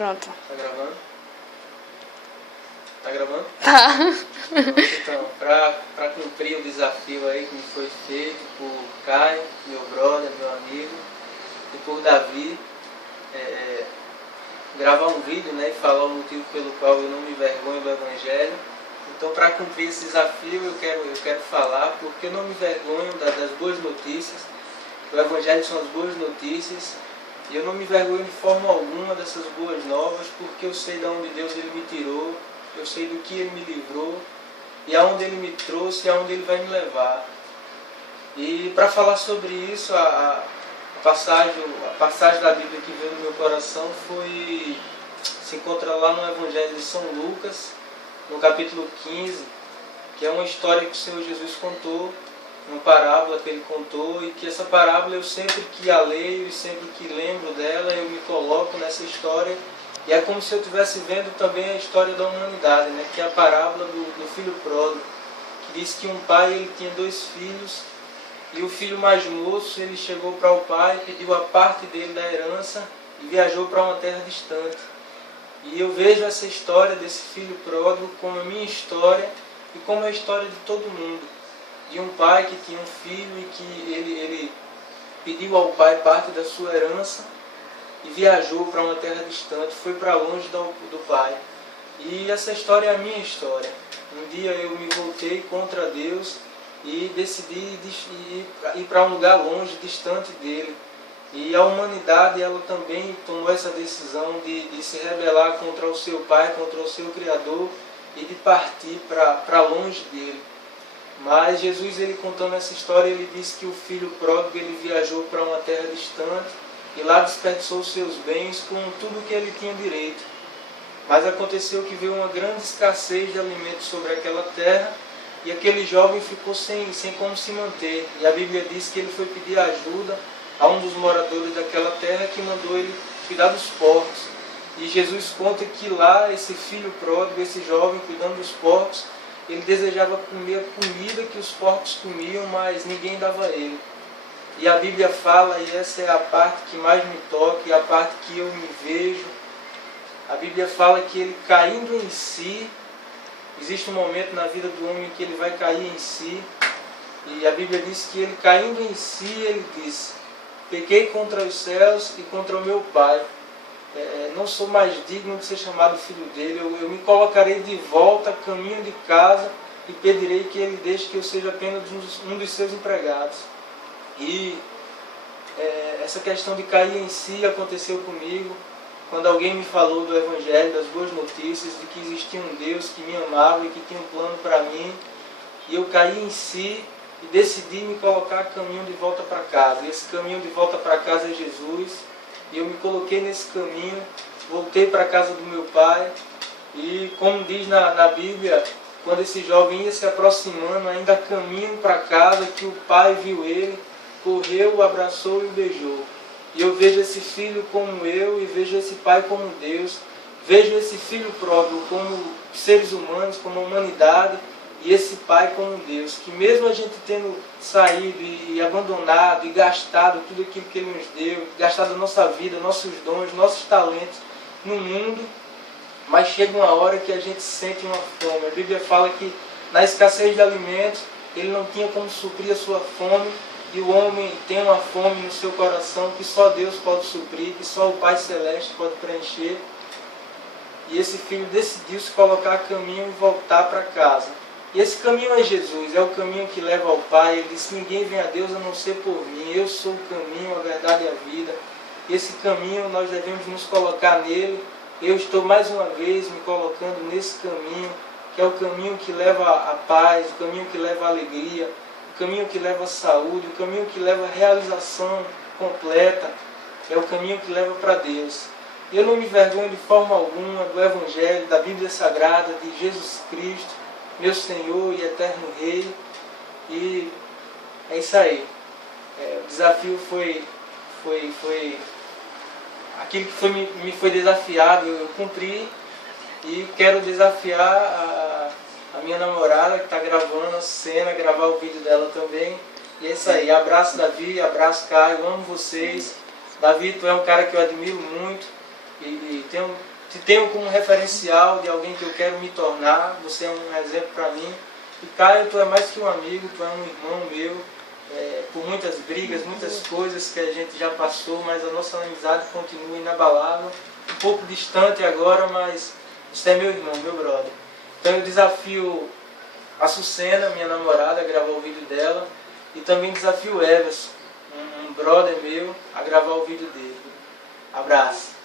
Pronto. Tá gravando? Tá gravando? Tá. Então, pra cumprir o desafio aí que me foi feito por Caio, meu brother, meu amigo, e por Davi, gravar um vídeo, né, e falar o motivo pelo qual eu não me envergonho do Evangelho. Então, para cumprir esse desafio, eu quero falar porque eu não me envergonho das boas notícias. O Evangelho são as boas notícias. E eu não me envergonho de forma alguma dessas boas novas, porque eu sei de onde Deus ele me tirou, eu sei do que Ele me livrou, e aonde Ele me trouxe e aonde Ele vai me levar. E para falar sobre isso, a passagem da Bíblia que veio no meu coração se encontra lá no Evangelho de São Lucas, no capítulo 15, que é uma história que o Senhor Jesus contou, uma parábola que Ele contou, e que essa parábola eu sempre que a leio e sempre que lembro dela, eu me coloco nessa história, e é como se eu estivesse vendo também a história da humanidade, né? Que é a parábola do filho pródigo, que diz que um pai ele tinha 2 filhos, e o filho mais moço ele chegou para o pai, pediu a parte dele da herança e viajou para uma terra distante. E eu vejo essa história desse filho pródigo como a minha história e como a história de todo mundo. De um pai que tinha um filho e que ele pediu ao pai parte da sua herança e viajou para uma terra distante, foi para longe do pai. E essa história é a minha história. Um dia eu me voltei contra Deus e decidi ir para um lugar longe, distante dele. E a humanidade ela também tomou essa decisão de se rebelar contra o seu pai, contra o seu Criador e de partir para longe dele. Mas Jesus, ele contando essa história, ele disse que o filho pródigo ele viajou para uma terra distante e lá desperdiçou os seus bens com tudo que ele tinha direito. Mas aconteceu que veio uma grande escassez de alimentos sobre aquela terra e aquele jovem ficou sem como se manter. E a Bíblia diz que ele foi pedir ajuda a um dos moradores daquela terra que mandou ele cuidar dos porcos. E Jesus conta que lá esse filho pródigo, esse jovem cuidando dos porcos, ele desejava comer a comida que os porcos comiam, mas ninguém dava a ele. E a Bíblia fala, e essa é a parte que mais me toca, e a parte que eu me vejo, a Bíblia fala que ele caindo em si, existe um momento na vida do homem que ele vai cair em si, e a Bíblia diz que ele caindo em si, ele disse: pequei contra os céus e contra o meu Pai. Não sou mais digno de ser chamado filho dele, eu me colocarei de volta a caminho de casa e pedirei que ele deixe que eu seja apenas um dos seus empregados. E essa questão de cair em si aconteceu comigo quando alguém me falou do Evangelho, das boas notícias, de que existia um Deus que me amava e que tinha um plano para mim, e eu caí em si e decidi me colocar a caminho de volta para casa. E esse caminho de volta para casa é Jesus. E eu me coloquei nesse caminho, voltei para a casa do meu pai. E como diz na Bíblia, quando esse jovem ia se aproximando, ainda caminho para casa, que o pai viu ele, correu, o abraçou e o beijou. E eu vejo esse filho como eu e vejo esse pai como Deus. Vejo esse filho pródigo como seres humanos, como humanidade. E esse pai como Deus, que mesmo a gente tendo saído e abandonado e gastado tudo aquilo que Ele nos deu, gastado a nossa vida, nossos dons, nossos talentos no mundo, mas chega uma hora que a gente sente uma fome. A Bíblia fala que na escassez de alimentos, ele não tinha como suprir a sua fome, e o homem tem uma fome no seu coração que só Deus pode suprir, que só o Pai Celeste pode preencher. E esse filho decidiu se colocar a caminho e voltar para casa. E esse caminho é Jesus, é o caminho que leva ao Pai. Ele disse: ninguém vem a Deus a não ser por mim, eu sou o caminho, a verdade e a vida. Esse caminho nós devemos nos colocar nele. Eu estou mais uma vez me colocando nesse caminho, que é o caminho que leva à paz, o caminho que leva à alegria, o caminho que leva à saúde, o caminho que leva à realização completa, é o caminho que leva para Deus. Eu não me envergonho de forma alguma do Evangelho, da Bíblia Sagrada, de Jesus Cristo, meu Senhor e eterno Rei. E é isso aí. O desafio foi aquilo que me foi desafiado, eu cumpri, e quero desafiar a minha namorada que está gravando a cena, gravar o vídeo dela também. E é isso aí. Abraço Davi, abraço Caio, amo vocês. Davi, tu é um cara que eu admiro muito. te tenho como referencial de alguém que eu quero me tornar. Você é um exemplo para mim. E Caio, tu é mais que um amigo, tu é um irmão meu, por muitas brigas, muitas coisas que a gente já passou, mas a nossa amizade continua inabalável, um pouco distante agora, mas você é meu irmão, meu brother. Então eu desafio a Sucena, minha namorada, a gravar o vídeo dela, e também desafio o Everson, um brother meu, a gravar o vídeo dele. Abraço.